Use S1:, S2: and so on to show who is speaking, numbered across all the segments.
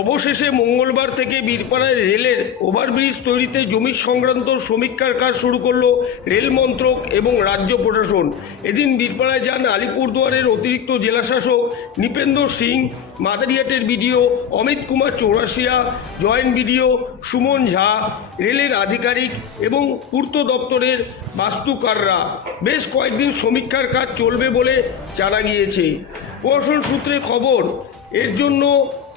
S1: অবশেষে মঙ্গলবার থেকে বীরপাড়ায় রেলের ওভারব্রিজ তৈরিতে জমি সংক্রান্ত সমীক্ষার কাজ শুরু করল রেল মন্ত্রক এবং রাজ্য প্রশাসন। এদিন বীরপাড়ায় যান আলিপুরদুয়ারের অতিরিক্ত জেলাশাসক Nripendra Singh মাদারিহাটের BDO Amit Kumar Chaurasia, joint BDO Suman Jha, রেলের আধিকারিক এবং পূর্ত দপ্তরের বাস্তুকাররা বেশ কয়েকদিন সমীক্ষার কাজ চলবে বলে জানা গিয়েছে। প্রশাসন সূত্রে খবর, এর জন্য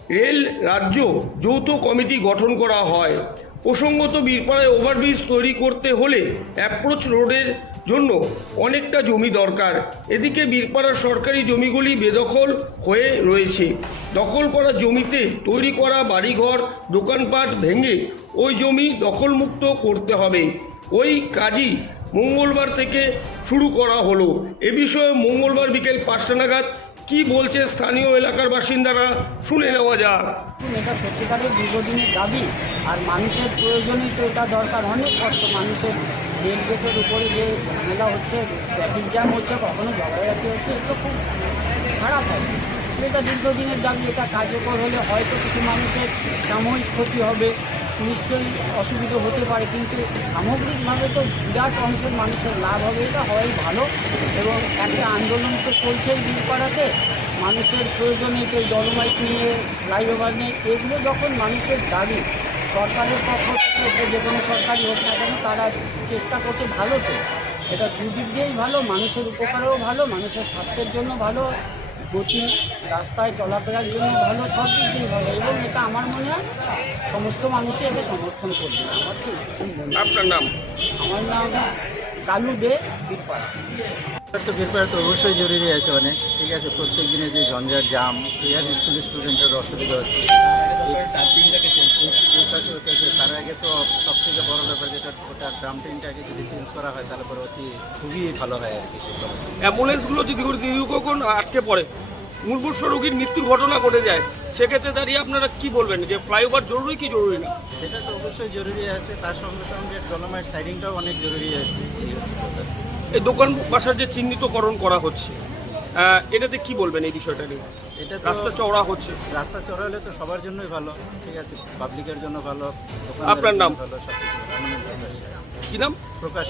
S1: রেল রাজ্য যৌথ কমিটি গঠন করা হয়। প্রসঙ্গত বীরপাড়ায় ওভারব্রিজ তৈরি করতে হলে অ্যাপ্রোচ রোডের জন্য অনেকটা জমি দরকার। এদিকে বীরপাড়ার সরকারি জমিগুলি বেদখল হয়ে রয়েছে। দখল করা জমিতে তৈরি করা বাড়িঘর, দোকানপাট ভেঙে ওই জমি দখলমুক্ত করতে হবে। ওই কাজই মঙ্গলবার থেকে শুরু করা হলো। এ বিষয়ে মঙ্গলবার বিকেল পাঁচটা নাগাদ কি বলছে স্থানীয় এলাকার বাসিন্দারা? শুনে নেওয়া যাক।
S2: এটা সত্যিকারের দীর্ঘদিনের দাবি, আর মানুষের প্রয়োজনে তো এটা দরকার। অনেক কষ্ট মানুষের রেল গেটের উপরে যে ঝামেলা হচ্ছে ট্রাফিক জ্যাম হচ্ছে, কখনো ঝগড়াঝাটি হচ্ছে, এগুলো খুব খারাপ হয়। এটা দীর্ঘদিনের দাবি, এটা কার্যকর হলে হয়তো কিছু মানুষের সাময়িক ক্ষতি হবে। নিশ্চয়ই অসুবিধা হতে পারে, কিন্তু সামগ্রিকভাবে তো বিরাট অংশের মানুষের লাভ হবে, এটা হওয়াই ভালো। এবং একটা আন্দোলন তো চলছেই বীরপাড়াতে মানুষের প্রয়োজনে তো ডলমাইট নিয়ে ফ্লাইওভার নেই। এগুলো যখন মানুষের দাবি, সরকারের পক্ষ থেকে যে কোনো সরকারি হোক না কেন, তারা চেষ্টা করছে ভালো তো। এটা দুদিক দিয়েই ভালো, মানুষের উপকারেও ভালো, মানুষের স্বাস্থ্যের জন্য ভালো। গতি রাস্তায় চলাফেরার জন্য ভালো সব দিক ভালো এবং এটা আমার মনে হয় সমস্ত মানুষই একে সমর্থন করবে। আমার তো এরকম
S1: আপনার নাম?
S2: আমার নাম কালু দে বীরপাড়া
S3: তো বের তো অবশ্যই জরুরি আছে অনেক ঠিক আছে? প্রত্যেক দিনে যে ঝঞ্ঝাট জাম ঠিক আছে স্কুলের স্টুডেন্টের অসুবিধা হচ্ছে চার দিনটাকে চেঞ্জ করতে হচ্ছে তার আগে তো সব থেকে বড় ব্যাপার যেটা ট্রেনটাকে যদি চেঞ্জ করা হয় তাহলে পরে অতি খুবই ভালো হয় আর কি
S1: অ্যাম্বুলেন্সগুলো যদি দীর্ঘক্ষণ আটকে পড়ে মুমূর্ষ রোগীর মৃত্যুর ঘটনা ঘটে যায় সেক্ষেত্রে দাঁড়িয়ে আপনারা কি বলবেন? যে ফ্লাইওভার জরুরি কি জরুরি না?
S3: সেটা তো অবশ্যই জরুরি আছে তার সঙ্গে সঙ্গে ডলোমাইট সাইডিংটাও অনেক জরুরি আছে। এই
S1: দোকান বাসার যে চিহ্নিতকরণ করা হচ্ছে এটাতে কি বলবেন এই বিষয়টা নিয়ে?
S3: এটা
S1: রাস্তা চওড়া হচ্ছে।
S3: রাস্তা চড়া হলে তো সবার জন্যই ভালো ঠিক আছে? পাবলিকের জন্য ভালো
S1: আপনার নাম?
S3: ভালো সব কিছু
S1: কি নাম?
S3: প্রকাশ